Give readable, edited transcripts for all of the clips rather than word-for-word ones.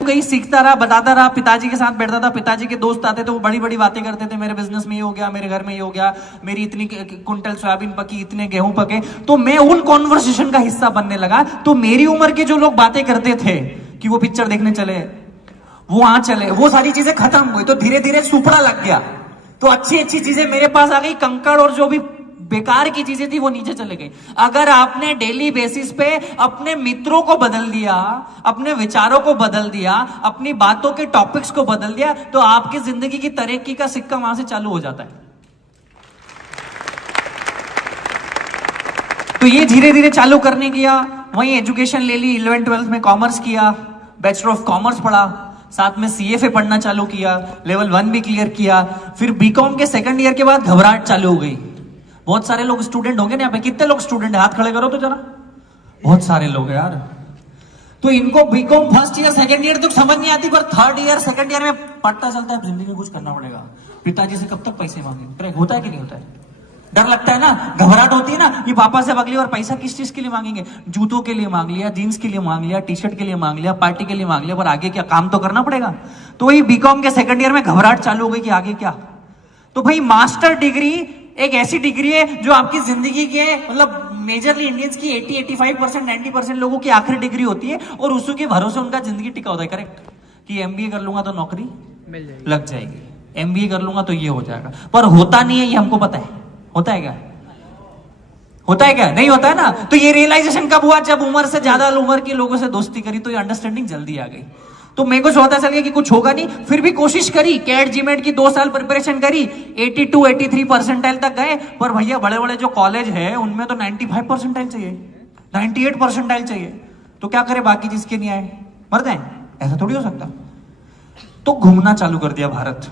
कहीं सीखता रहा, बताता रहा, पिताजी के साथ बैठता था, पिताजी के दोस्त आते थे, वो बड़ी बड़ी बातें करते थे, मेरे बिजनेस में ये हो गया, मेरे घर में ये हो गया, मेरी इतनी कुंटल सोयाबीन पकी, इतने गेहूं पके। तो मैं उन कॉन्वर्सेशन का हिस्सा बनने लगा। तो मेरी उम्र के जो लोग बातें करते थे कि वो पिक्चर देखने चले, वो वहां चले, वो सारी चीजें खत्म हुई। तो धीरे धीरे सुपड़ा लग गया। तो अच्छी अच्छी चीजें मेरे पास आ गई, कंकड़ और जो भी बेकार की चीजें थी वो नीचे चले गई। अगर आपने डेली बेसिस पे अपने मित्रों को बदल दिया, अपने विचारों को बदल दिया, अपनी बातों के टॉपिक्स को बदल दिया, तो आपकी जिंदगी की तरक्की का सिक्का वहां से चालू हो जाता है। तो ये धीरे धीरे चालू करने किया। वहीं एजुकेशन ले ली, 11th 12th में कॉमर्स किया, बैचलर ऑफ कॉमर्स पढ़ा, साथ में CFA पढ़ना चालू किया, लेवल 1 भी क्लियर किया। फिर बीकॉम के सेकंड ईयर के बाद घबराहट चालू हो गई। बहुत सारे लोग स्टूडेंट होंगे ना यहाँ पे, कितने लोग स्टूडेंट है? हाथ खड़े करो तो जरा। बहुत सारे लोग हैं यार। तो इनको BCom first year second year तो समझ नहीं आती, पर थर्ड ईयर सेकंड ईयर में पता चलता है जिंदगी में कुछ करना पड़ेगा। पिताजी से कब तक पैसे मांगे? होता है कि नहीं होता है? डर लगता है ना, घबराहट होती है ना कि पापा से अगली बार पैसा किस चीज के लिए मांगेंगे? जूतों के लिए मांग लिया, जीन्स के लिए मांग लिया, टी शर्ट के लिए मांग लिया, पार्टी के लिए मांग लिया, पर आगे क्या? काम तो करना पड़ेगा। तो वही बीकॉम के सेकंड ईयर में घबराहट चालू हो गई कि आगे क्या। तो भाई मास्टर डिग्री एक ऐसी डिग्री है जो आपकी जिंदगी के मतलब मेजरली इंडियंस की 80-85%, 90% लोगों की आखिरी डिग्री होती है, और उसी के भरोसे उनका जिंदगी टिका होता है। करेक्ट? कि MBA कर लूंगा तो नौकरी लग जाएगी, MBA कर लूंगा तो ये हो जाएगा, पर होता नहीं है, ये हमको पता है। होता है क्या? होता है क्या? नहीं होता है ना। तो ये रियलाइजेशन कब हुआ? जब उम्र से ज्यादा उम्र के लोगों से दोस्ती करी, तो ये अंडरस्टैंडिंग जल्दी आ गई। तो मेरे को पता चल गया कि कुछ होगा नहीं, फिर भी कोशिश करी। कैट जीमेट की 2 साल प्रिपरेशन करी, 82-83 परसेंटाइल तक गए। पर भैया बड़े बड़े जो कॉलेज है उनमें तो 95 परसेंटाइल चाहिए, 98 परसेंटाइल चाहिए। तो क्या करे बाकी जिसके नहीं आए? मर जाए? ऐसा थोड़ी हो सकता। तो घूमना चालू कर दिया भारत।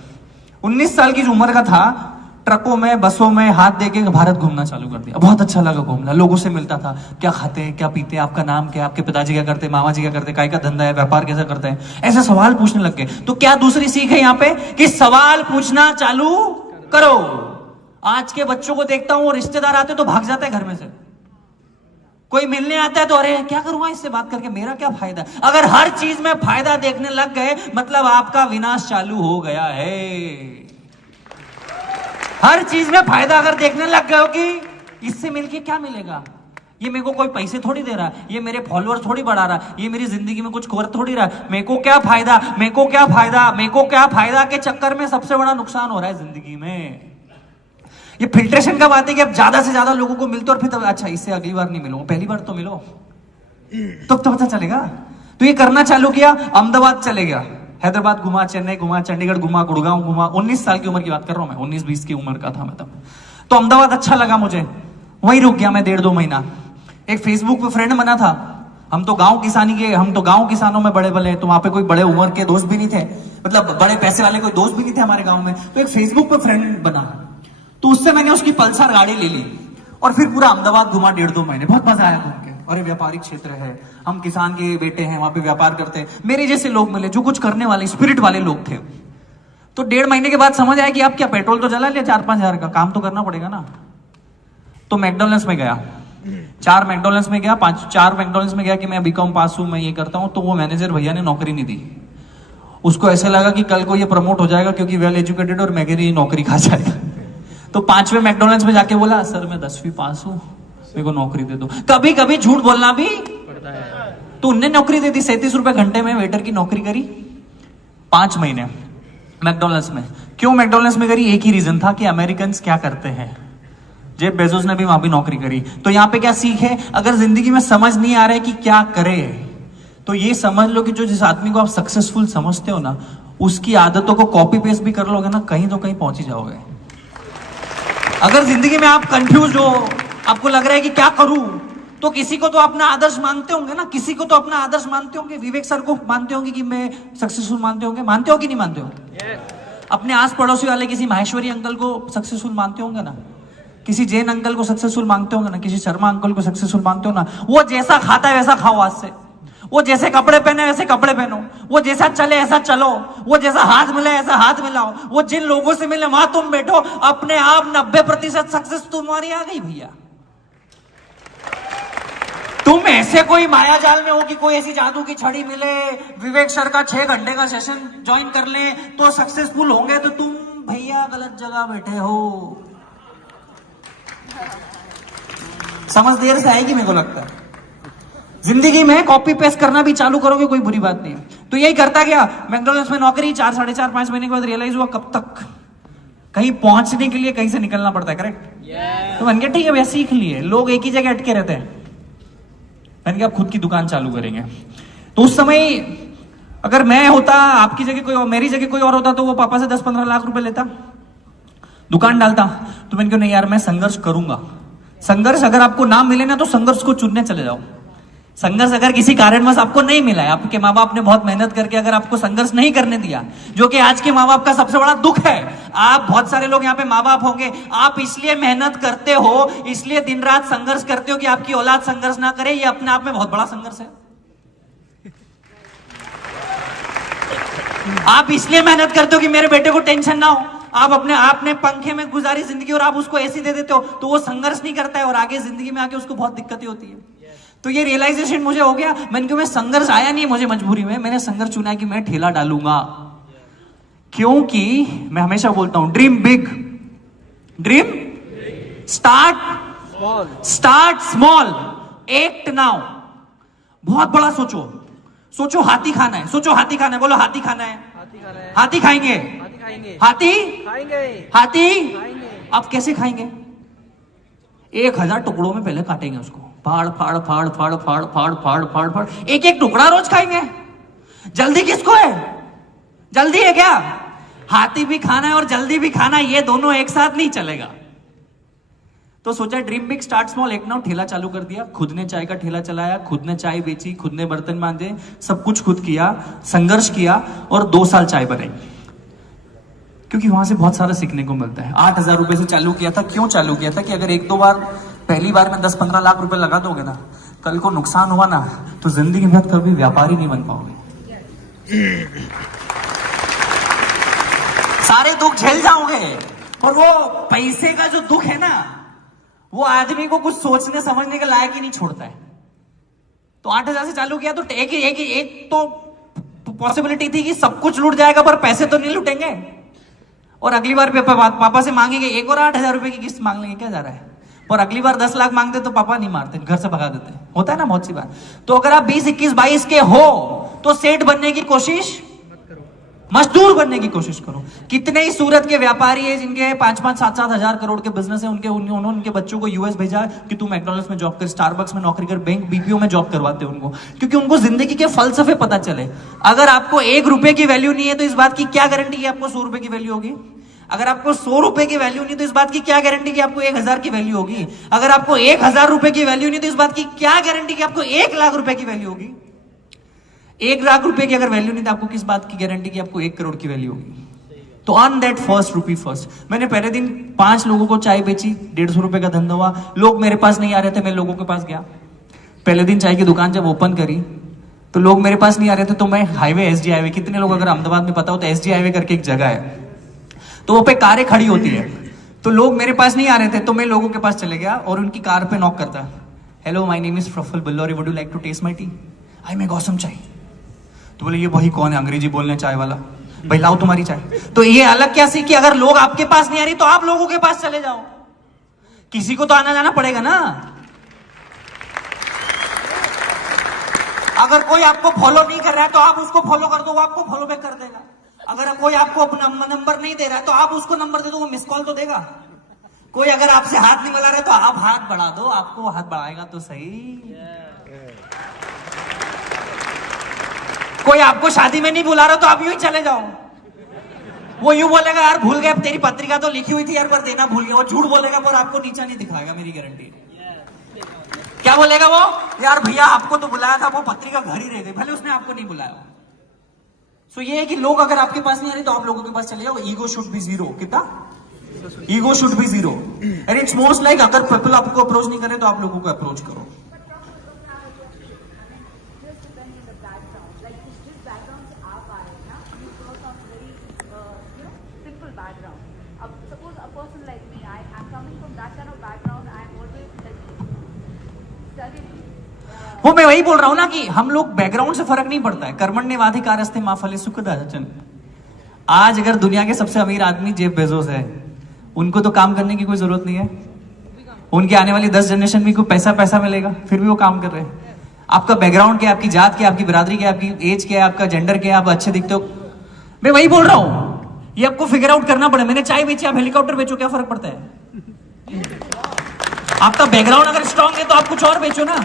19 साल की उम्र का था, ट्रकों में बसों में हाथ देके भारत घूमना चालू कर दिया। बहुत अच्छा लगा घूमना, लोगों से मिलता था, क्या खाते हैं, क्या पीते हैं, आपका नाम क्या है, आपके पिताजी क्या करते हैं, मामा जी क्या करते हैं, काय का धंधा है, व्यापार कैसे करते हैं, ऐसे सवाल पूछने लग गए। तो क्या दूसरी सीख है यहाँ पे कि सवाल पूछना चालू करो। आज के बच्चों को देखता हूं, रिश्तेदार आते तो भाग जाते हैं घर में से। कोई मिलने आता है तो अरे क्या करूंगा इससे बात करके, मेरा क्या फायदा। अगर हर चीज में फायदा देखने लग गए, मतलब आपका विनाश चालू हो गया है। हर चीज में फायदा अगर देखने लग गए हो कि इससे मिलके क्या मिलेगा, ये मेरे को कोई पैसे थोड़ी दे रहा, ये मेरे फॉलोअर थोड़ी बढ़ा रहा, ये मेरी जिंदगी में कुछ कर थोड़ी रहा, मेरे को क्या फायदा, मेरे को क्या फायदा, मेरे को क्या फायदा के चक्कर में सबसे बड़ा नुकसान हो रहा है जिंदगी में। ये फिल्ट्रेशन का बात है कि अब ज्यादा से ज्यादा लोगों को मिलते और फिर अच्छा इससे अगली बार नहीं मिलूंगा, पहली बार तो मिलो तो पता चलेगा। तो ये करना चालू किया, अहमदाबाद चले गया, हैदराबाद घुमा, चेन्नई घुमा, चंडीगढ़ घुमा, गुड़गांव घुमा। 19 साल की उम्र की बात कर रहा हूं मैं, 19-20 की उम्र का था मैं तब। तो अहमदाबाद अच्छा लगा मुझे, वहीं रुक गया मैं 1.5-2 महीना। एक फेसबुक पे फ्रेंड बना था, हम तो गांव किसानों में बड़े बड़े, तो वहां पे कोई बड़े उम्र के दोस्त भी नहीं थे, मतलब बड़े पैसे वाले कोई दोस्त भी नहीं थे हमारे गांव में। तो एक फेसबुक पे फ्रेंड बना, तो उससे मैंने उसकी पल्सर गाड़ी ले ली और फिर पूरा अहमदाबाद घुमा 1.5-2 महीने। बहुत मजा आया घूम के। अरे व्यापारिक क्षेत्र है, हम किसान के बेटे हैं, वहां पे व्यापार करते हैं, मेरे जैसे लोग मिले जो कुछ करने वाले स्पिरिट वाले लोग थे। तो 1.5 महीने के बाद समझ आया कि अब क्या, पेट्रोल तो जला लिया 4-5 हजार का, काम तो करना पड़ेगा ना। तो मैकडॉनल्ड्स में गया, 4 मैकडॉनल्ड्स में गया, 4 मैकडॉनल्ड्स में गया कि मैं बीकॉम पास हूं, मैं ये करता हूं। तो वो मैनेजर भैया ने नौकरी नहीं दी। उसको ऐसा लगा कि कल को ये प्रमोट हो जाएगा क्योंकि वेल एजुकेटेड और मेरी नौकरी खा जाएगा। तो 5वें मैकडॉनल्ड्स में जाके बोला, सर मैं 10वीं पास हूं, मेरे को नौकरी दे दो। कभी कभी झूठ बोलना भी पड़ता है। तो उनने नौकरी दे दी, 37 रुपए घंटे में वेटर की नौकरी करी 5 महीने मैकडॉनल्ड्स में। क्यों मैकडॉनल्ड्स में करी? एक ही रीजन था कि अमेरिकन क्या करते हैं। जेफ बेजोस ने भी वहां भी नौकरी करी। तो यहां पे क्या सीख है? अगर जिंदगी में समझ नहीं आ रहा है कि क्या करे, तो ये समझ लो कि जो जिस आदमी को आप सक्सेसफुल समझते हो ना, उसकी आदतों को कॉपी पेस्ट भी कर लोगे ना, कहीं तो कहीं पहुंच ही जाओगे। अगर जिंदगी में आप कंफ्यूज हो, आपको लग रहा है कि क्या करूं, तो किसी को तो अपना आदर्श मानते होंगे ना, किसी को तो अपना आदर्श मानते होंगे। विवेक सर को मानते होंगे कि मैं सक्सेसफुल मानते होंगे, मानते हो कि नहीं मानते हो? अपने आस पड़ोसी वाले किसी माहेश्वरी अंकल को सक्सेसफुल मानते होंगे ना, किसी जैन अंकल को सक्सेसफुल मानते होंगे ना, किसी शर्मा अंकल को सक्सेसफुल मानते हो ना। वो जैसा खाता है वैसा खाओ आज से, वो जैसे कपड़े पहने वैसे कपड़े पहनो, वो जैसा चले ऐसा चलो, वो जैसा हाथ मिले ऐसा हाथ मिलाओ, वो जिन लोगों से मिले वहां तुम बैठो। अपने आप 90% सक्सेस तुम्हारी आ गई भैया। तुम ऐसे कोई माया जाल में हो कि कोई ऐसी जादू की छड़ी मिले, विवेक सर का 6 घंटे का सेशन ज्वाइन कर ले तो सक्सेसफुल होंगे, तो तुम भैया गलत जगह बैठे हो। समझ देर से आएगी मेरे को लगता है। जिंदगी में कॉपी पेस्ट करना भी चालू करोगे कोई बुरी बात नहीं है। तो यही करता गया, मैकडॉनल्ड्स में नौकरी 4, 4.5, 5 महीने के बाद रियलाइज हुआ कब तक कहीं पहुंचने के लिए कहीं से निकलना पड़ता है, करेक्ट? तो मैंने कहा ठीक है भैया सीख लिए, लोग एक ही जगह अटके रहते हैं, मैंने कहा खुद की दुकान चालू करेंगे। तो उस समय अगर मैं होता, आपकी जगह कोई और, मेरी जगह कोई और होता, तो वो पापा से 10-15 लाख रुपए लेता, दुकान डालता। तो मैंने कहा नहीं यार मैं संघर्ष करूंगा। संघर्ष अगर आपको ना मिले ना तो संघर्ष को चुनने चले जाओ। संघर्ष अगर किसी कारणवश आपको नहीं मिला है, आपके माँ बाप ने बहुत मेहनत करके अगर आपको संघर्ष नहीं करने दिया, जो कि आज के माँ बाप का सबसे बड़ा दुख है। आप बहुत सारे लोग यहाँ पे माँ बाप होंगे, आप इसलिए मेहनत करते हो, इसलिए दिन रात संघर्ष करते हो कि आपकी औलाद संघर्ष ना करे। ये अपने आप में बहुत बड़ा संघर्ष है। आप इसलिए मेहनत करते हो कि मेरे बेटे को टेंशन ना हो। आप अपने आपने पंखे में गुजारी जिंदगी और आप उसको ऐसी दे देते हो, तो वो संघर्ष नहीं करता है और आगे जिंदगी में आके उसको बहुत दिक्कतें होती है। तो ये रियलाइजेशन मुझे हो गया। मैंने कहा मैं संघर्ष आया नहीं मुझे मजबूरी में, मैंने संघर्ष चुना है कि मैं ठेला डालूंगा। क्योंकि मैं हमेशा बोलता हूं dream big, dream start small, act now. बहुत बड़ा सोचो, सोचो हाथी खाना है, सोचो हाथी खाना है, बोलो हाथी खाना है, हाथी खाएंगे, हाथी आप कैसे खाएंगे? 1000 टुकड़ों में पहले काटेंगे उसको, फाड़ फाड़ फाड़ फाड़ फाड़ फाड़ फाड़ फाड़ फाड़, एक एक टुकड़ा रोज खाएंगे। जल्दी किसको है? जल्दी है क्या? हाथी भी खाना है और जल्दी भी खाना, ये दोनों एक साथ नहीं चलेगा। तो सोचा ड्रीम बिग स्टार्ट स्मॉल, एक नाउ ठेला चालू कर दिया। खुद ने चाय का ठेला चलाया, खुद ने चाय बेची, खुद ने बर्तन मांजे, सब कुछ खुद किया, संघर्ष किया और 2 साल चाय बनाई। क्योंकि वहां से बहुत सारा सीखने को मिलता है। 8000 रुपए से चालू किया था। क्यों चालू किया था? कि अगर 1-2 बार पहली बार में 10-15 लाख रुपए लगा दोगे ना, कल को नुकसान हुआ ना, तो जिंदगी में कभी व्यापारी नहीं बन पाओगे। सारे दुख झेल जाओगे और वो पैसे का जो दुख है ना, वो आदमी को कुछ सोचने समझने के लायक ही नहीं छोड़ता है। तो 8000 से चालू किया तो एक तो पॉसिबिलिटी थी कि सब कुछ लूट जाएगा पर पैसे तो नहीं लूटेंगे, और अगली बार पापा से मांगेंगे एक और 8000 रुपए की किस्त मांग लेंगे, क्या जा रहा है। और अगली बार 10 लाख मांगते तो पापा नहीं मारते, घर से भगा देते। होता है ना बहुत सी बार। तो अगर आप 20, 21, 22 के हो तो सेठ बनने की कोशिश मत करो, मजदूर बनने की कोशिश करो। कितने ही सूरत के व्यापारी है जिनके 5-5, 7-7 हजार करोड़ के बिजनेस है, उन्होंने उनके बच्चों को यूएस भेजा कि तू मैकडॉनल्ड्स में जॉब कर, स्टारबक्स में नौकरी कर, बैंक बीपीओ में जॉब करवाते हैं उनको, क्योंकि उनको जिंदगी के फलसफे पता चले। अगर आपको 1 रुपए की वैल्यू नहीं है तो इस बात की क्या गारंटी है आपको 100 रुपए की वैल्यू होगी? अगर आपको 100 रुपए की वैल्यू नहीं तो इस बात की क्या गारंटी कि आपको 1000 की वैल्यू होगी? अगर आपको 1000 रुपए की वैल्यू नहीं तो इस बात की क्या गारंटी कि आपको 1 लाख रुपए की वैल्यू होगी? 1 लाख रुपए की अगर वैल्यू नहीं तो आपको किस बात की गारंटी कि आपको 1 करोड़ की वैल्यू होगी? तो earn that first rupee first. मैंने पहले दिन 5 लोगों को चाय बेची, 150 रुपए का धंधा हुआ। लोग मेरे पास नहीं आ रहे थे, मैं लोगों के पास गया। पहले दिन चाय की दुकान जब ओपन करी तो लोग मेरे पास नहीं आ रहे थे, तो मैं हाईवे, एसडी हाईवे, कितने लोग अगर अहमदाबाद में पता हो तो एसडी हाईवे करके एक जगह है, तो वो पे कारें खड़ी होती है। तो लोग मेरे पास नहीं आ रहे थे तो मैं लोगों के पास चले गया और उनकी कार पे नॉक करता, hello my name is Prafull Billauri, would you like to taste my tea? I make awesome chai. तो बोले ये वही कौन है अंग्रेजी बोलने चाय वाला, भाई लाओ तुम्हारी चाय। तो ये अलग क्या सीखी, अगर लोग आपके पास नहीं आ रही तो आप लोगों के पास चले जाओ। किसी को तो आना जाना पड़ेगा ना। अगर कोई आपको फॉलो नहीं कर रहा है तो आप उसको फॉलो कर दो, वो आपको फॉलो बैक कर देगा। अगर कोई आपको अपना नंबर नहीं दे रहा है तो आप उसको नंबर दे दो, वो मिस कॉल तो देगा। कोई अगर आपसे हाथ नहीं मिला रहा है तो आप हाथ बढ़ा दो, आपको हाथ बढ़ाएगा तो सही। कोई आपको शादी में नहीं बुला रहा तो आप यूं ही चले जाओ। वो यूं बोलेगा यार भूल गए, तेरी पत्रिका तो लिखी हुई थी यार पर देना भूल गया। वो झूठ बोलेगा पर आपको नीचा नहीं दिखाएगा, मेरी गारंटी। क्या बोलेगा वो? यार भैया आपको तो बुलाया था, वो पत्रिका घर ही रह गई, भले उसने आपको नहीं बुलाया। सो ये है कि लोग अगर आपके पास नहीं आ रहे तो आप लोगों के पास चले जाओ। Ego should be zero. कितना? Ego should be zero. And it's most like अगर पीपल आपको अप्रोच नहीं करे तो आप लोगों को अप्रोच करो। वो मैं वही बोल रहा हूं ना कि हम लोग बैकग्राउंड से फर्क नहीं पड़ता है। कर्मण्येवाधिकारस्ते मा फले सुखदाचन। आज अगर दुनिया के सबसे अमीर आदमी जेफ बेजोस है, उनको तो काम करने की कोई जरूरत नहीं है, उनकी आने वाली 10 जनरेशन में कोई पैसा पैसा मिलेगा, फिर भी वो काम कर रहे हैं। आपका बैकग्राउंड क्या है, आपकी जात क्या है, आपकी बिरादरी क्या है, आपकी एज क्या है, आपका जेंडर क्या है, आप अच्छे दिखते हो, मैं वही बोल रहा हूं, ये आपको फिगर आउट करना पड़े। मैंने चाय बेची, आप हेलीकॉप्टर बेचो, क्या फर्क पड़ता है? आपका बैकग्राउंड अगर स्ट्रांग है तो आप कुछ और बेचो ना।